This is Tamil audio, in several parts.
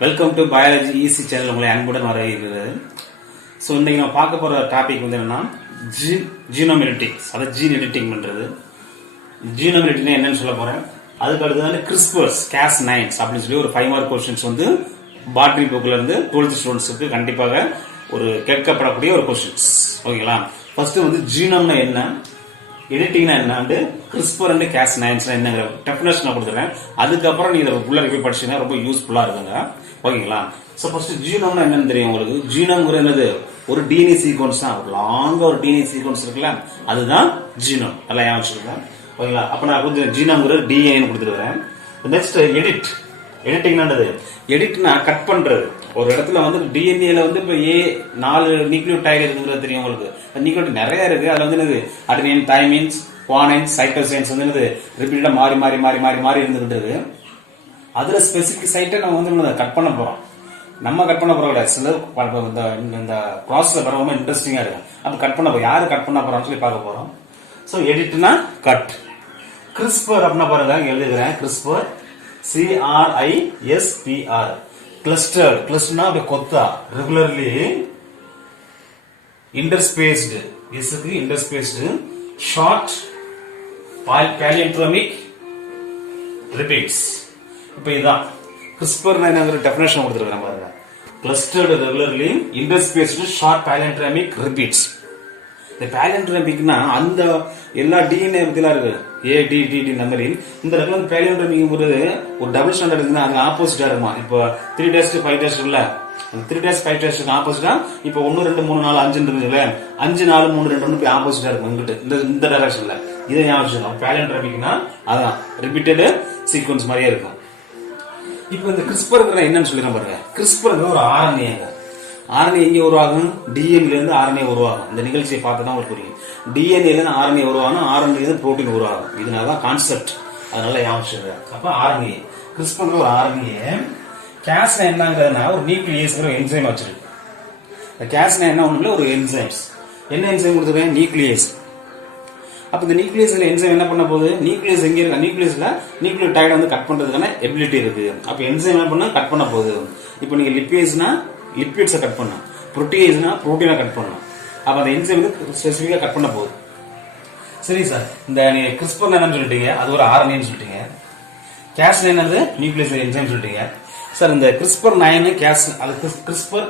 Welcome to biology easy channel உங்களை அன்புடன் வரவேற்கிறது. ஸோ இன்னைக்கு நம்ம பார்க்க போற டாபிக் வந்து என்னன்னா ஜீனோம் எடிட்டிங்ஸ், அதாவது ஜீன் எடிட்டிங் பண்றது. ஜீனோம் எடிட்டிங் என்னன்னு சொல்ல போறேன். அதுக்கு அடுத்தது கிறிஸ்பர்ஸ் Cas9 அப்படின்னு சொல்லி ஒரு 5 மார்க் கொஸ்டின்ஸ் வந்து பாட்னி புக்ல இருந்து 12th ஸ்டூடெண்ட்ஸுக்கு கண்டிப்பாக ஒரு கேட்கப்படக்கூடிய ஒரு கொஸ்டின்ஸ். ஓகேங்களா? ஃபர்ஸ்ட் வந்து ஜீனோம்னா என்ன, எடிட்டிங்னா என்ன, கிறிஸ்பர் அண்ட் Cas9 என்னங்கிற டெஃபினேஷன் கொடுத்துருக்கேன். அதுக்கப்புறம் நீங்க இதை உள்ள போய் படிச்சீங்கன்னா ரொம்ப யூஸ்ஃபுல்லா இருக்குங்க. ஓகேங்களா? ஸோ ஃபர்ஸ்ட் ஜீனோம்னா என்னன்னு தெரியும் உங்களுக்கு. ஜீனோம்ங்கிறது என்னது? ஒரு டிஎன்ஏ சீக்வன்ஸ் தான். லாங்கா ஒரு டிஎன்ஏ சீக்வன்ஸ் இருக்குல்ல, அதுதான் ஜீனோம். நல்லா ஞாபகம் வச்சுக்கோங்க. ஓகேங்களா? அப்ப நான் கொஞ்சம் ஜீனோம்ங்கிறது டிஎன்ஏன்னு கொடுத்துருக்கேன். Next edit. எடிட்டிங்னானது எடிட்னா கட் பண்றது. ஒரு இடத்துல வந்து டிஎன்ஏல வந்து இப்போ A4 நியூக்ளியோடைடு இருக்குங்கிறது தெரியும் உங்களுக்கு. நியூக்ளியோடைடு நிறைய இருக்கு. அதுல வந்து என்னது அடெனின், தைமின்ஸ், குவானைன், சைட்டோசைன்ஸ் வந்து என்னது ரிப்பீட்டடா மாறி மாறி மாறி மாறி மாறி இருந்துகிட்டு இருக்கு. அதுல ஸ்பெசிபிக் சைட்டை நம்ம வந்து கட் பண்ண போறோம். நம்ம கட் பண்ண போறோம் கிடையாது. சிலர் இந்த ப்ராசஸ்ல ரொம்ப இன்ட்ரெஸ்டிங்கா இருக்கும். அப்ப கட் பண்ண போறோம். யாரு கட் பண்ண போறோம்னு சொல்லி பார்க்க போறோம். So எடிட்னா cut. கிறிஸ்பர் அப்படின்னா பாருங்க, எழுதுகிறேன். CRISPR CRISPR. கிளஸ்டர். கிளஸ்டர்னா அப்படியே கொத்தா. Regularly interspaced. இஸ்க்கு இன்டர்ஸ்பேஸ்டு ஷார்ட் பாலியன்ட்ரோமிக் ரிப்பீட்ஸ். இப்போ இதான் கிறிஸ்பர் என்னங்கிற டெஃபினேஷன் கொடுத்துருக்கேன் பாருங்க. Clustered regularly interspaced short palindromic repeats. இந்த பாலியன்ட்ரோமிக்னா அந்த எல்லா டிஎன்ஏ பத்திலாம் இருக்கு. ADDD நம்பரில் இந்த ரெகுலர் பாலியன்ட்ரோமிக் ஒரு டபுள் ஸ்டாண்டர்ட் இருக்குன்னா அது ஆப்போசிட்டா இருக்குமா. இப்போ 3 days to 5 days இல்ல, 3 days 5 days ஆப்போசிட்டா. இப்போ 1 2 3 4 5 இருக்குல்ல, 5 4 3 2 போய் ஆப்போசிட்டா இருக்கும் இங்கிட்டு இந்த டைரக்ஷன்ல. இதை ஞாபகம் வச்சுக்கணும். பாலியன்ட்ரோமிக்னா அதான் ரிப்பீட்டட் சீக்வன்ஸ் மாதிரியே இருக்கும். இப்போ இந்த கிறிஸ்பர்ங்கிற என்னன்னு சொல்லிடுறேன் பாருங்க. கிறிஸ்பர்ங்கிற ஒரு RNA. RNA எங்க உருவாகும்? டிஎன்ஏல இருந்து RNA உருவாகும். இந்த நிகழ்ச்சியை பார்த்து தான் ஒரு புரியும். டிஎன்ஏல இருந்து RNA உருவாகும், RNA இருந்து புரோட்டீன் உருவாகும். இதனாலதான் கான்செப்ட். அதனால ஞாபகம். அப்ப RNA கிறிஸ்பர்ங்கிற ஒரு RNA. Cas9 என்னங்கிறதுனா ஒரு நியூக்ளியஸ்ங்கிற என்சைம் வச்சிருக்கு. Cas9 என்ன ஒண்ணுல ஒரு என்சைம்ஸ். என்ன என்சைம் கொடுத்துருக்கேன்? நியூக்ளியஸ். அப்ப இந்த நியூக்ளியஸ்ல என்சைம் என்ன பண்ண போகுது? நியூக்ளியஸ் எங்க இருக்கு? நியூக்ளியஸ்ல நியூக்ளியோடைடு வந்து கட் பண்றதுக்கான எபிலிட்டி இருக்கு. அப்ப என்சைம் என்ன பண்ணா கட் பண்ண போகுது. இப்போ நீங்க லிப்பிட்ஸ்னா லிப்பிட்ஸை கட் பண்ணணும், புரோட்டீன்ஸ்னா புரோட்டீனை கட் பண்ணணும். அப்ப அந்த என்சைம் வந்து ஸ்பெசிஃபிக்கா கட் பண்ண போகுது. சரி சார், இந்த நீங்க கிறிஸ்பர் என்னன்னு சொல்லிட்டீங்க, அது ஒரு RNAன்னு சொல்லிட்டீங்க. Cas9 என்னது? நியூக்ளியஸ் என்சைம் சொல்லிட்டீங்க. சார் இந்த CRISPR9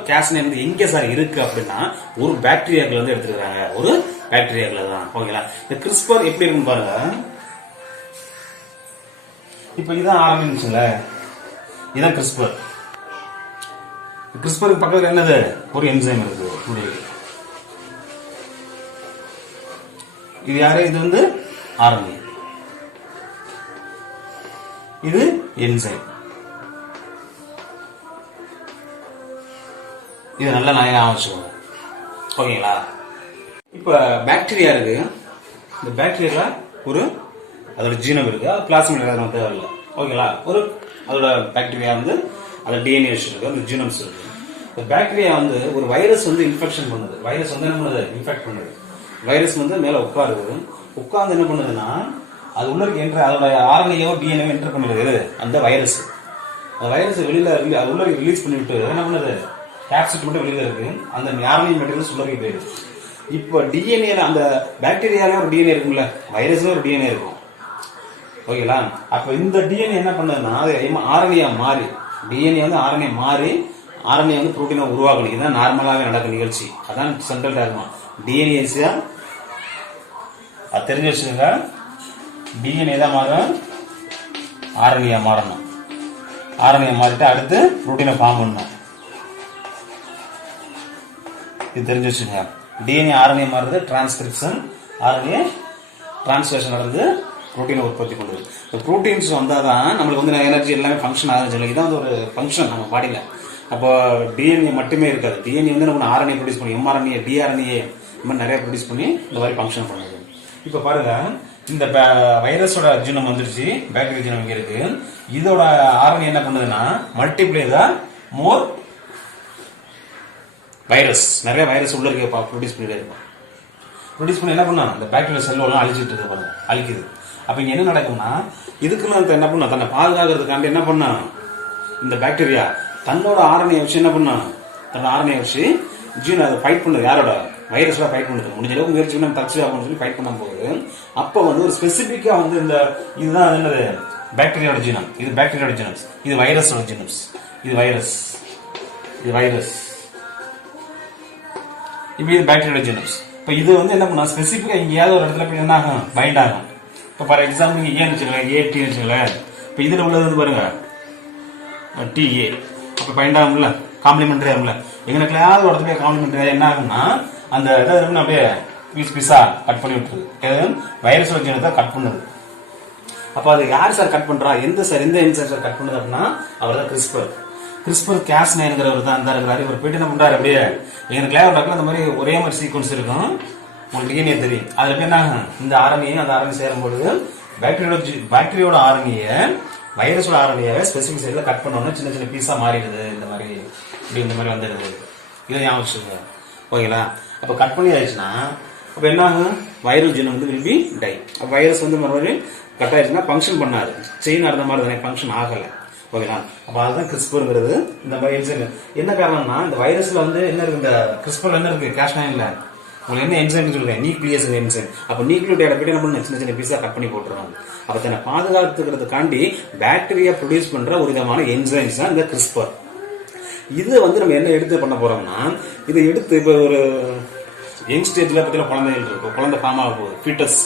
Cas9 எங்க சார் இருக்கு அப்படின்னா ஒரு பாக்டீரியாக்கள் வந்து எடுத்துக்கிறாங்க. ஒரு பாக்டீரியாக்கள் தான். ஓகேங்களா? இந்த கிறிஸ்பர் எப்படி இருக்குன்னு பாருங்க. இப்ப இதான் ஆரம்பிச்சுல, இதான் கிறிஸ்பர். கிறிஸ்பருக்கு பக்கத்துல என்னது? ஒரு என்சைம் இருக்கு. இது யாரு? இது வந்து RNA. இது என்சைம். இது நல்லா நான் வச்சுக்கோங்க. ஓகேங்களா? இப்ப பாக்டீரியா இருக்கு. இந்த பாக்டீரியா ஒரு அதோட ஜீனம் இருக்கு. பிளாஸ்மிட் தேவையில்லை. ஓகேங்களா? ஒரு அதோட பாக்டீரியா வந்து அதோட டிஎன்ஏ இருக்கு, அந்த ஜீனம்ஸ் இருக்கு. இந்த பாக்டீரியா வந்து ஒரு வைரஸ் வந்து இன்ஃபெக்ஷன் பண்ணுது. வைரஸ் வந்து என்ன பண்ணுது? இன்ஃபெக்ட் பண்ணுது. வைரஸ் வந்து மேல உட்காருது. உட்கார்ந்து என்ன பண்ணுதுன்னா அது உள்ள அதோட RNAவோ DNA என்டர் பண்ணுது அந்த வைரஸ். அந்த வைரஸ் வெளியில அது உள்ள ரிலீஸ் பண்ணிவிட்டு என்ன பண்ணுது? கேப்சிட் மட்டும் வெளியில இருக்கு. அந்த RNA மெட்டீரியல்ஸ் உள்ள போயிடுது. இப்போ DNA அந்த பாக்டீரியால ஒரு DNA இருக்கும்ல, வைரஸ்ல ஒரு DNA இருக்கும். ஓகேங்களா? அப்ப இந்த DNA என்ன பண்ணுதுன்னா அது RNA மாறி, DNA வந்து RNA மாறி RNA வந்து புரோட்டீனை உருவாக்கணும். இதுதான் நார்மலாவே நடக்கும் நிகழ்ச்சி. அதான் சென்ட்ரல் இருக்கும். DNA அது தெரிஞ்சு வச்சுக்கோங்க. DNA தான் மாறும், RNA மாறணும். RNA மாறிட்டு அடுத்து புரோட்டீனை ஃபார்ம் பண்ணணும். இது தெரிஞ்சு வச்சுக்கோங்க. DNA RNA மாறுறது டிரான்ஸ்கிரிப்ஷன், RNA டிரான்ஸ்லேஷன் நடந்து புரோட்டீனை உற்பத்தி பண்ணுது. இந்த புரோட்டீன்ஸ் வந்தாதான் நம்மளுக்கு வந்து எனர்ஜி எல்லாமே ஃபங்க்ஷன் ஆகுதுன்னு. இதான் வந்து ஒரு ஃபங்க்ஷன் நம்ம பாடியில. அப்போ DNA மட்டுமே இருக்காது. DNA வந்து நம்ம RNA ப்ரொடியூஸ் பண்ணி mRNA, DRNA இந்த மாதிரி நிறைய ப்ரொடியூஸ் பண்ணி இந்த மாதிரி ஃபங்க்ஷன் பண்ணுது. இப்ப பாருங்க, இந்த வைரஸோட ஜீனம் வந்துருச்சு, பாக்டீரியா ஜீனம் இங்க இருக்கு. இதோட RNA என்ன பண்ணுதுன்னா மல்டிப்ளை த மோர் வைரஸ். நிறைய வைரஸ் உள்ள இருக்க ப்ரொடியூஸ் பண்ணிட்டே இருக்கும். ப்ரொடியூஸ் பண்ணி என்ன பண்ணா இந்த பாக்டீரியா செல்லெல்லாம் அழிச்சிட்டு இருக்கு பாருங்க, அழிக்குது. அப்ப இங்க என்ன நடக்கும்னா இதுக்குன்னு என்ன பண்ண தன்னை பாதுகாக்கிறதுக்காண்டி என்ன பண்ணா இந்த பாக்டீரியா தன்னோட ஆர்என்ஏ வச்சு என்ன பண்ணா, தன்னோட ஆர்என்ஏ வச்சு ஜீன் அதை ஃபைட் பண்ணுது, யாரோட வைரஸோட ஃபைட் பண்ணுது. முடிஞ்ச அளவுக்கு முயற்சி பண்ணி தச்சு அப்படின்னு சொல்லி ஃபைட் பண்ணும்போது அப்போ வந்து ஒரு ஸ்பெசிஃபிக்கா வந்து இந்த இதுதான் என்னது பாக்டீரியாவோட ஜீனம், இது பாக்டீரியாவோட ஜீனம்ஸ், இது வைரஸோட ஜீனம்ஸ், இது வைரஸ், இது வைரஸ், இப்போ இது பாக்டீரியாவோட ஜீனம்ஸ். இப்போ இது வந்து என்ன பண்ணா ஸ்பெசிஃபிக்கா எங்கேயாவது ஒரு இடத்துல போய் என்ன ஆகும், பைண்ட் ஆகும். இப்போ ஃபார் எக்ஸாம்பிள் நீங்க ஏன்னு வச்சுக்கோங்களேன், ஏடி வச்சுக்கோங்களேன். இப்போ இதுல உள்ளது வந்து பாருங்க டிஏ, அப்போ பைண்ட் ஆகும்ல, காம்ப்ளிமெண்டரி ஆகும்ல. எங்களுக்குலாவது ஒரு இடத்துல காம்ப்ளிமெண்டரி என்ன ஆகும்னா அந்த இதை அப்படியே பீஸ் பீஸா கட் பண்ணி விட்டுருது. வைரஸோட ஜீனத்தை கட் பண்ணுது. அப்போ அது யார் சார் கட் பண்றா, எந்த என்சைம் சார் கட் பண்ணுது அப்படின்னா அவர் தான் கிறிஸ்பர். கிறிஸ்பர் Cas9ங்கிறவர் தான் அந்த இருக்கிறாரு. இவர் போயிட்டு என்ன பண்றாரு, அப்படியே எங்களுக்கு லேபரேட்டரியில் அந்த மாதிரி ஒரே மாதிரி சீக்வன்ஸ் இருக்கும், உங்களுக்கு டிஎன்ஏ தெரியும். அதுல போய் என்ன ஆகும், இந்த ஆர்என்ஏ அந்த ஆர்என்ஏ சேரும்போது பாக்டீரியோட ஆர்என்ஏ வைரஸோட ஆர்என்ஏ ஸ்பெசிபிக் சைட்ல கட் பண்ணோம்னா சின்ன சின்ன பீஸா மாறிடுது. இந்த மாதிரி இப்படி இந்த மாதிரி வந்துடுது. இதை ஞாபகம் வச்சுக்கோங்க, ஓகேங்களா? அப்போ கட் பண்ணி ஆயிடுச்சுன்னா அப்போ என்ன ஆகும், வைரல் ஜீன் வந்து வில் பி டை. அப்போ வைரஸ் வந்து மறுபடியும் கட் ஆயிடுச்சுன்னா ஃபங்க்ஷன் பண்ணாது, செயின் நடந்த மாதிரி தானே, ஃபங்க்ஷன் ஆகலை, ஓகேங்களா? அப்போ அதுதான் கிறிஸ்பர்ங்கிறது. இந்த மாதிரி என்சைம் என்ன காரணம்னா இந்த வைரஸ்ல வந்து என்ன இருக்கு, இந்த கிறிஸ்பர்ல என்ன இருக்கு, Cas9ல உங்களுக்கு என்ன என்சைம் சொல்லுங்க, நியூக்ளியஸ் என்சைம். அப்போ நியூக்ளியோடைட போய்ட்டு என்ன பண்ண சின்ன சின்ன பீஸா கட் பண்ணி போட்டுருவாங்க. அப்போ தன்னை பாதுகாத்துக்கிறதுக்காண்டி பாக்டீரியா ப்ரொடியூஸ் பண்ற ஒரு விதமான என்சைம்ஸ் தான் இந்த கிறிஸ்பர். இது வந்து நம்ம என்ன எடுத்து பண்ண போறோம்னா, இதை எடுத்து இப்போ ஒரு யங் ஸ்டேஜ்ல பத்தில குழந்தைகள் இருக்கும், குழந்தை ஃபார்ம் ஆக போகுது, ஃபீட்டஸ்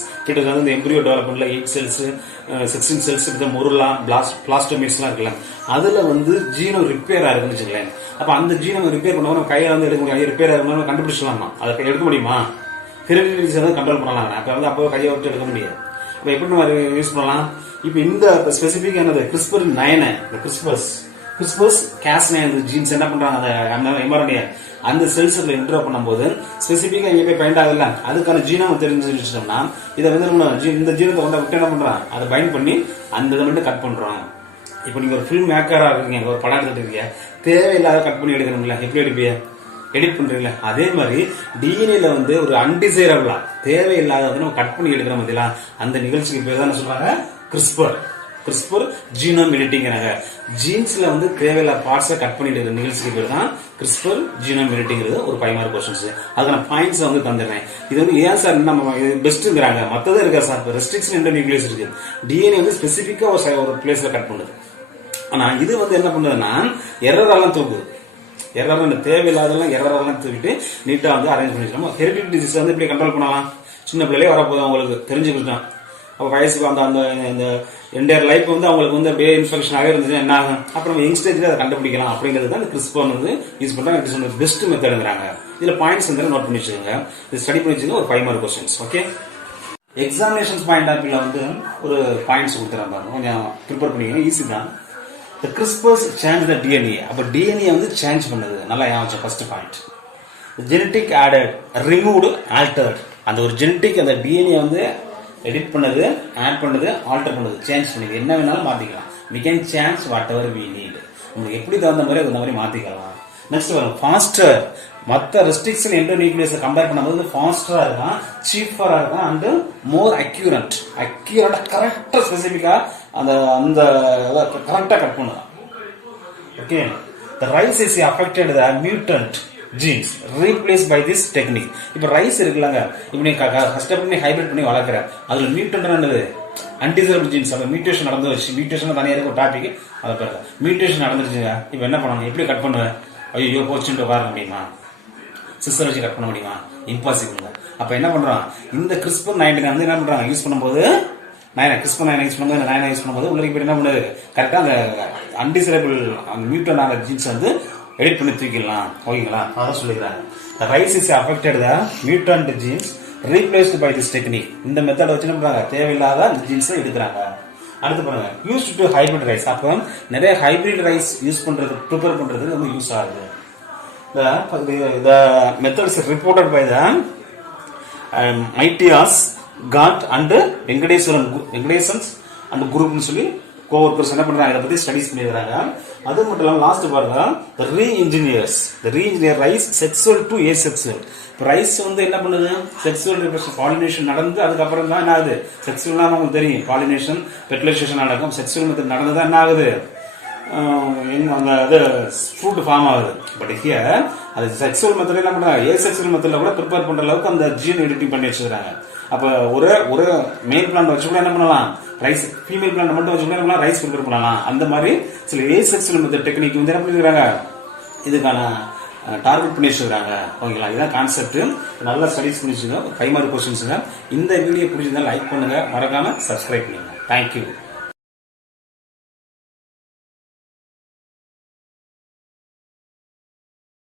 வந்து இந்த எம்பிரியோ டெவலப்மெண்ட்ல 8 செல்ஸ் 16 செல்ஸ் முருளா பிளாஸ்டோமீட்ஸ்லாம் இருக்குல்ல, அதுல வந்து ஜீனம் ரிப்பேர் ஆகுதுன்னு வச்சுக்கலேன். அப்ப அந்த ஜீனம் ரிப்பேர் பண்ணவங்க நம்ம கையில வந்து எடுக்க முடியும், ரிப்பேர் ஆகுதுன்னு கண்டுபிடிச்சலாமா, அதை எடுக்க முடியுமா, ஹெரிடிட்டிஸ் வந்து கண்ட்ரோல் பண்ணலாம். அப்ப வந்து அப்போ கையை விட்டு எடுக்க முடியாது. அப்ப எப்படி நம்ம யூஸ் பண்ணலாம், இப்ப இந்த ஸ்பெசிபிக் என்னது கிறிஸ்பர் 9, இந்த கிறிஸ்பர்ஸ் Cas9 ஜீன்ஸ் என்ன பண்றாங்க, அந்த எம்ஆர்என்ஏ அந்த செல்ஸ்ல இன்ட்ரோ பண்ணும்போது ஸ்பெசிபிக்கா இங்க போய் பைண்ட் ஆகுதுல்ல, அதுக்கான ஜீனம் தெரிஞ்சு வச்சுட்டோம்னா இதை வந்து நம்ம இந்த ஜீனத்தை வந்து விட்டு என்ன பண்றோம், அதை பைண்ட் பண்ணி அந்த இதை மட்டும் கட் பண்றோம். இப்போ நீங்க ஒரு ஃபில்ம் மேக்கரா இருக்கீங்க, ஒரு படம் எடுத்துட்டு இருக்கீங்க, தேவையில்லாத கட் பண்ணி எடுக்கணும்ல, எப்படி எடுப்பீங்க, எடிட் பண்றீங்களா? அதே மாதிரி டிஎன்ஏல வந்து ஒரு அன்டிசைரபிளா தேவையில்லாத நம்ம கட் பண்ணி எடுக்கிறோம் பார்த்தீங்களா, அந்த நிகழ்ச்சிக்கு பேர் தான் சொல்றாங்க கிறிஸ்பர் ஜீனோம் எடிட்டிங்கிறாங்க. ஜீன்ஸ்ல வந்து தேவையில்லாத பார்ட்ஸை கட் பண்ணி எடுக்கிற நிகழ்ச்சிக்கு பேர் தான் கிறிஸ்பர் ஜீனோம் எடிட்டிங்கிறது. ஒரு 5 மார்க் கொஸ்டின்ஸ், அதுக்கான பாயிண்ட்ஸ் வந்து தந்துடுறேன். இது வந்து ஏன் சார் நம்ம பெஸ்ட்ங்கிறாங்க, மத்ததே இருக்கா சார், ரெஸ்ட்ரிக்ஷன் என்ற நியூக்ளியஸ் இருக்கு, டிஎன்ஏ வந்து ஸ்பெசிபிக்கா ஒரு பிளேஸ்ல கட் பண்ணுது. ஆனா இது வந்து என்ன பண்ணுதுன்னா எரரெல்லாம் தூக்குது, தேவையில்லாதெல்லாம் எரரெல்லாம் தூக்கிட்டு நீட்டா வந்து அரேஞ்ச் பண்ணிக்கலாம். ஹெரிடிட்டி டிசீஸ் வந்து இப்படி கண்ட்ரோல் பண்ணலாம், சின்ன பிள்ளைலே வரப்போகுது, அவங்களுக்கு தெரிஞ்சுக்கிட்டோம். அப்போ வயசுக்கு அந்த என்டையர் லைஃப் வந்து அவங்களுக்கு வந்து அப்படியே இன்ஃபெக்ஷன் ஆகவே இருந்துச்சு, என்ன ஆகும், அப்புறம் நம்ம யங் ஸ்டேஜ்ல அதை கண்டுபிடிக்கலாம். அப்படிங்கிறது தான் இந்த கிறிஸ்பர் வந்து யூஸ் பண்றாங்க. இட் இஸ் பெஸ்ட் மெத்தடுங்கிறாங்க. இதுல பாயிண்ட்ஸ் வந்து நோட் பண்ணி வச்சுக்கோங்க, இது ஸ்டடி பண்ணி வச்சுக்கோங்க. ஒரு 5 mark questions. Okay, examinations point of வியூல வந்து ஒரு பாயிண்ட்ஸ் கொடுத்துறாங்க பாருங்க, கொஞ்சம் ப்ரிப்பேர் பண்ணிக்கோங்க, ஈஸி தான். The CRISPRs change the DNA. அப்ப DNA வந்து சேஞ்ச் பண்ணுது, நல்லா ஞாபகம். First point, genetic added, removed, altered. அந்த ஒரு ஜெனடிக் அந்த டிஎன்ஏ வந்து எடிட் பண்ணது, ஆட் பண்ணது, ஆல்டர் பண்ணது, சேஞ்ச் பண்ணது, என்ன வேணாலும் மாத்திக்கலாம். we can change whatever we need. உங்களுக்கு எப்படி தகுந்த மாதிரி அந்த மாதிரி மாத்திக்கலாம். நெக்ஸ்ட் வரும் ஃபாஸ்டர். மற்ற ரெஸ்ட்ரிக்ஷன் எண்டோநியூக்ளியஸை கம்பேர் பண்ணும்போது ஃபாஸ்டரா இருக்கும், சீப்பரா இருக்கும், அண்ட் மோர் அக்யூரேட்டா கரெக்டா ஸ்பெசிபிக்கா அந்த கரெக்டா கட் பண்ணும். Okay, the rice is affected the mutant genes replaced by this technique. இப்ப ரைஸ் இருக்குல்லங்க, இப்ப நீ கஷ்டப்பட்டு ஹைபிரிட் பண்ணி வளர்க்குற, அதுல மியூட்டன்ட் என்னது, அன்டிசைரபிள் ஜீன்ஸ். அந்த மியூட்டேஷன் நடந்துருச்சு, மியூட்டேஷன் தனியாக இருக்க ஒரு டாபிக், அதை பாருங்க. மியூட்டேஷன் நடந்துருச்சுங்க, இப்ப என்ன பண்ணணும், எப்படி கட் பண்ணுவேன், ஐயோ போச்சுட்டு உட்கார முடியுமா, சிஸ்டர் வச்சு கட் பண்ண முடியுமா, இம்பாசிபிள். அப்ப என்ன பண்றோம், இந்த CRISPR 9 வந்து என்ன பண்றாங்க, யூஸ் பண்ணும்போது CRISPR 9 யூஸ் பண்ணும்போது, 9 யூஸ் பண்ணும்போது உங்களுக்கு என்ன பண்ணுது, கரெக்டா அந்த அன்டிசைரபிள் அந்த மியூட்டன்ட் ஆன ஜீன்ஸ் வந்து எடிட் பண்ணி தூக்கிடலாம். ஓகேங்களா, அதான் சொல்லிக்கிறாங்க. The rice is affected the mutant genes replaced by this technique. இந்த மெத்தட் வச்சு என்ன பண்றாங்க, தேவையில்லாத அந்த ஜீன்ஸை எடுக்கிறாங்க. அடுத்து பாருங்க, யூஸ் டு ஹைபிரிட் ரைஸ். அப்போ நிறைய ஹைபிரிட் ரைஸ் யூஸ் பண்றது, ப்ரிப்பேர் பண்றது வந்து யூஸ் ஆகுது. The methods reported by the Maithias, Gant and Venkatesans and group சொல்லி கோவர்க்கர்ஸ் என்ன பண்றாங்க, இதை பத்தி ஸ்டடிஸ் பண்ணிடுறாங்க. அது மட்டும் இல்லாம லாஸ்ட் பாருங்க, the re-engineer rice sexual to asexual. Rice வந்து என்ன பண்ணுது, செக்ஸுவல் ரிப்ரடக்ஷன், பாலினேஷன் நடந்து அதுக்கப்புறம் தான் என்ன ஆகுது, செக்ஸுவல்னா நமக்கு தெரியும், பாலினேஷன் ஃபெர்டிலைசேஷன் நடக்கும், செக்ஸுவல் மெத்தட் நடந்ததா என்ன ஆகுது, அந்த அது ஃப்ரூட் ஃபார்ம் ஆகுது. பட் ஹியர் அது செக்ஸுவல் மெத்தட் என்ன பண்றாங்க, ஏ செக்ஸுவல் மெத்தட்ல கூட ப்ரிப்பேர் பண்ற அளவுக்கு அந்த ஜீன் எடிட்டிங் பண்ணி வச்சிருக்காங்க. அப்ப ஒரு மேல் பிளான்ட் வச்சு கூட என்ன பண்ணலாம், ரைஸ், ஃபீமேல் பிளான்ட் மட்டும் வச்சு கூட என்ன பண்ணலாம், ரைஸ் ப்ரிப்பேர் பண்ணலாம். அந்த மாதிரி சில ஏ செக்ஸுவல் மெத்தட் டெக்னிக் வந்து என்ன பண்ணிருக்காங்க, இதுக்கான டார்கெட் பண்ணி வச்சிருக்காங்க. ஓகேங்களா, இதுதான் கான்செப்ட். நல்லா ஸ்டடிஸ் பண்ணி வச்சுங்க. 5 மார்க் கொஸ்டின்ஸுங்க. இந்த வீடியோ பிடிச்சிருந்தா லைக் பண்ணுங்க, மறக்காம சப்ஸ்கிரைப் பண்ணுங்க. தேங்க்யூ.